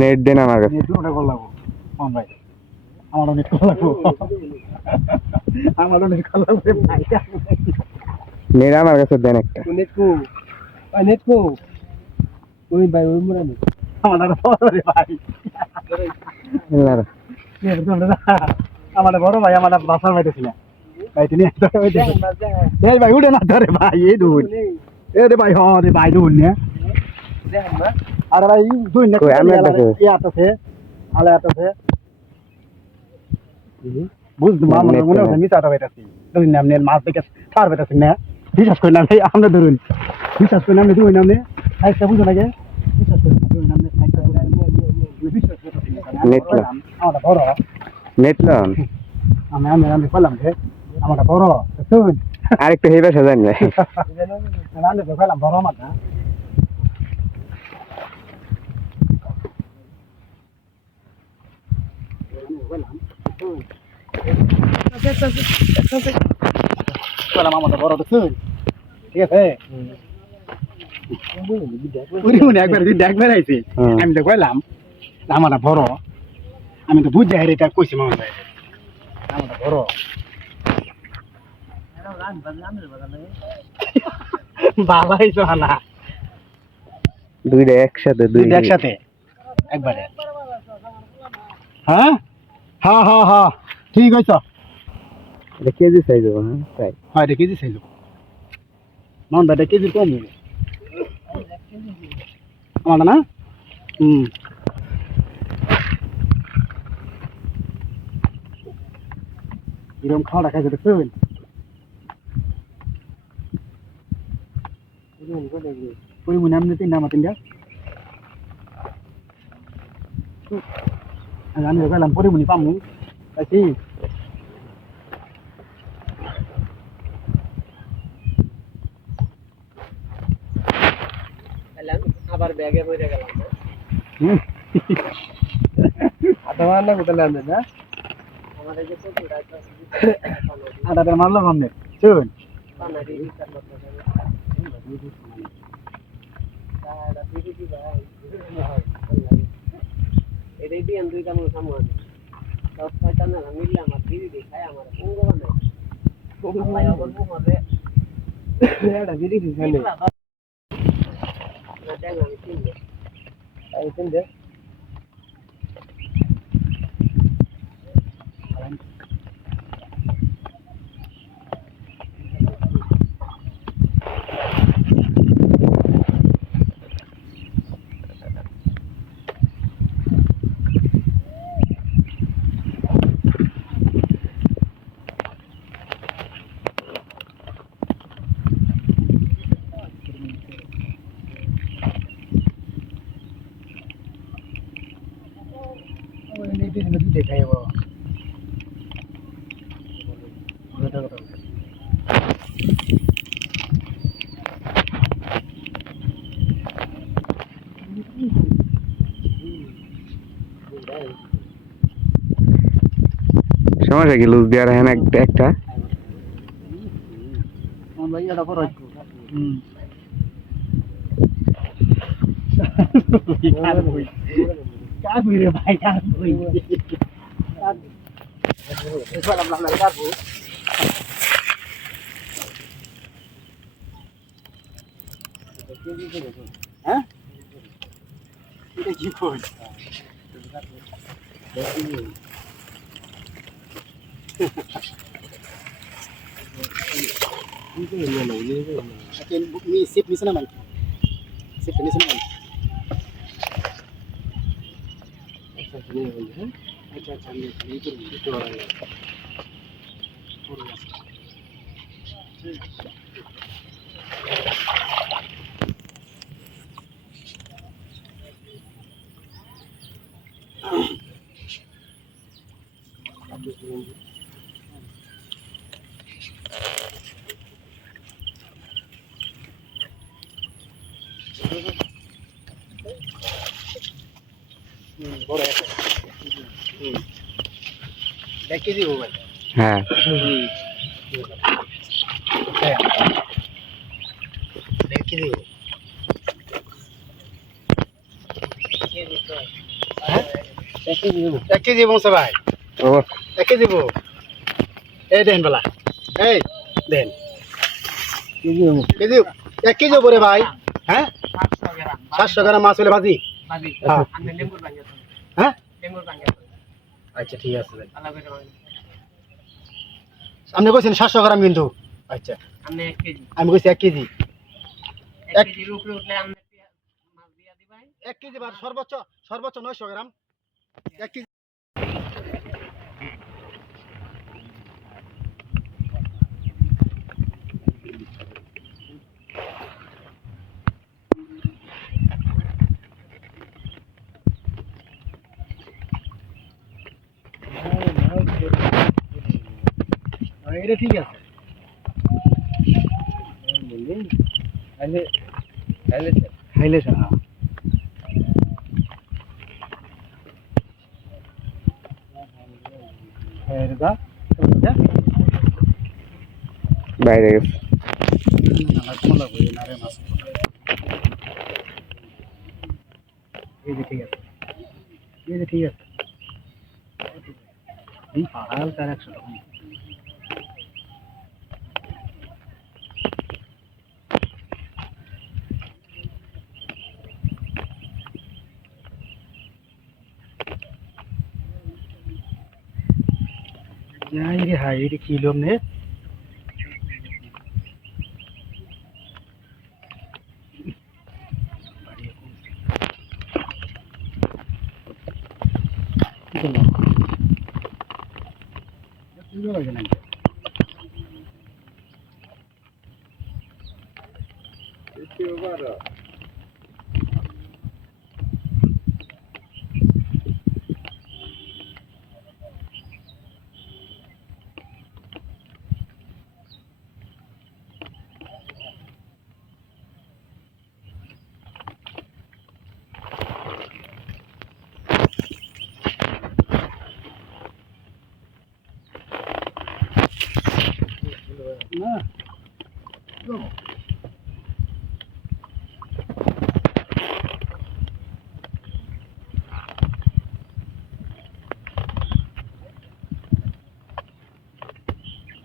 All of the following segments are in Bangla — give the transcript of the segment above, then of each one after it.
নেট দেন আমার কাছে। নেট ওটা করলাম কোন ভাই আমারও নেট করলাম আমারও নেট করলাম ভাই নেট আমার কাছে দেন একটা। নেট কো ভাই নেট কো ওই ভাই ওই মোরা নেট আমাদের বড় রে ভাই এলার নেট তো না আমাদের বড় ভাই আমাদের বাসার বাইরে ছিল ভাই তিনি একটা ওই দেখেন এই ভাই উঠে না ধরে ভাই এই দুন এ রে ভাই হ রে ভাই দুন নে দেখেন না আরে ভাই দুন না কই আমি দেখো ইয়াতে আলে আতে বুঝতে মনে মনে হচ্ছে মিটাটা বাইতাছি দুই নাম নেল মাছ দেখে ছাড় বাইতাছি না বিশ্বাস করি না ভাই আমরা ধরুন বিশ্বাস করি না আমি দুই নামে সাইজটা বুঝো লাগে বিশ্বাস করি না দুই নামে সাইজটা বিশ্বাস করতেছি নেট না আমরা বড় নেট না আমি বললাম যে আমরা বড় শুন আরেকটু হেবে সাজান ভাই। আমি তো বললাম বড় মাছ না বললাম আমাদের বড় তো শুন ঠিক আছে একবার একবার আইছি আমি তো কইলাম আমার বড় আমি তো বুঝ যাই এটা কইছি মামা ভাই আমার বড় বাবা হইছো না দুইটা একসাথে দুইটা একসাথে একবারে হ্যাঁ হ্যাঁ হ্যাঁ হ্যাঁ ঠিক হইছ এটা কেজি সাইজ হবে। হ্যাঁ তাই হয় এটা কেজি চাইলো মামা এটা কেজি কম হবে আমার না এরকম খাওয়া খাইছে দেখছেন ওই মনে আমি তিন নাম তিনটা আমি গেলাম পরিমণি পামু আছি আবার ব্যাগে বইরে গেলাম আদার না কোথায় আনবে না আমাদের যে আদার মারলো সামনে শুন এটাই দিয়ে দুই কামড় সামনে দশ পয়সা না মিললে আমার দিদি দেখায় আমার পঙ্গ বানায় এটা দিদি দিখালে আমি চিনবে দেখাই সমস্যা কি লুজ দেওয়ার হ্যাঁ একটা ভাই হ্যাঁ এটা কি কই mi sip ni sana man sip ni sana man अच्छा अच्छा ये तो आ रहा बड़ा है देखिए जी होगा হ্যাঁ देखिए जी 1 কেজি বলছে ভাই ও 1 কেজি বো এই দেন বলা এই দেন কেজি 1 কেজি বরে ভাই হ্যাঁ 700 গ্রাম মাছ হলে ভাজি হ্যাঁ হ্যাঁ আচ্ছা ঠিক আছে ভাই আপনি কইছেন 700 গ্রাম কিন্তু আচ্ছা আমি কইছি 1 কেজি 1 কেজি বার সর্বোচ্চ সর্বোচ্চ 900 গ্রাম 1 কেজি এটা ঠিক আছে খাইলে স্যার হ্যাঁ দাদা বাইরে গেছে এই যে ঠিক আছে এই যে ঠিক আছে এই পাহাড় তার 100 টাকা যাই রে হাই রে কিলো নে না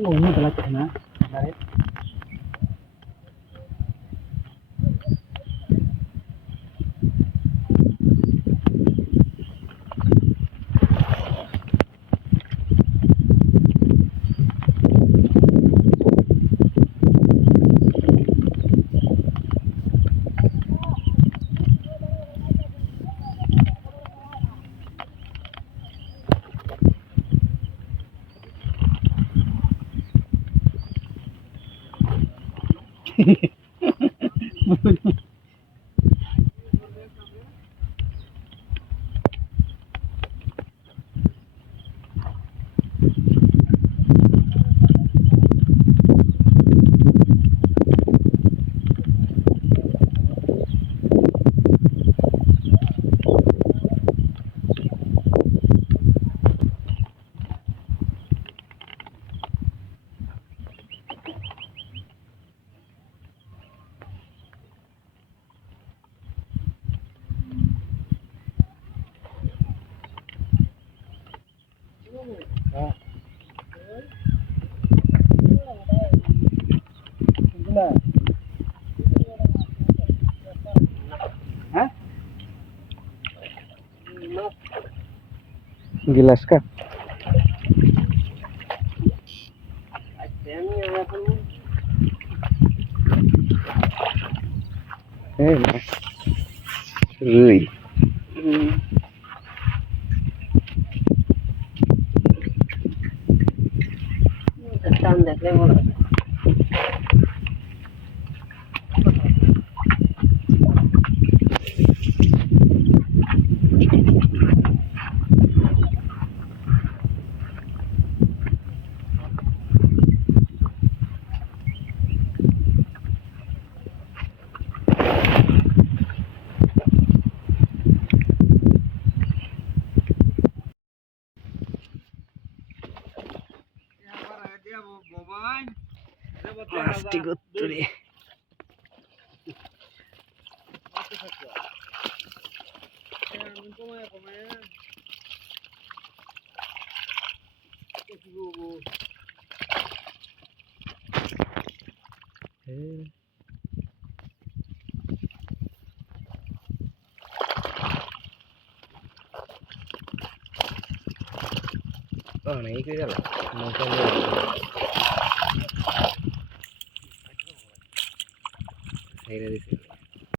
ও না লাগছে না আরে হ্যাঁ गिलास का है ना रुई प्लास्टिक उत्तरी অনেক গেল ছেড়ে দিছি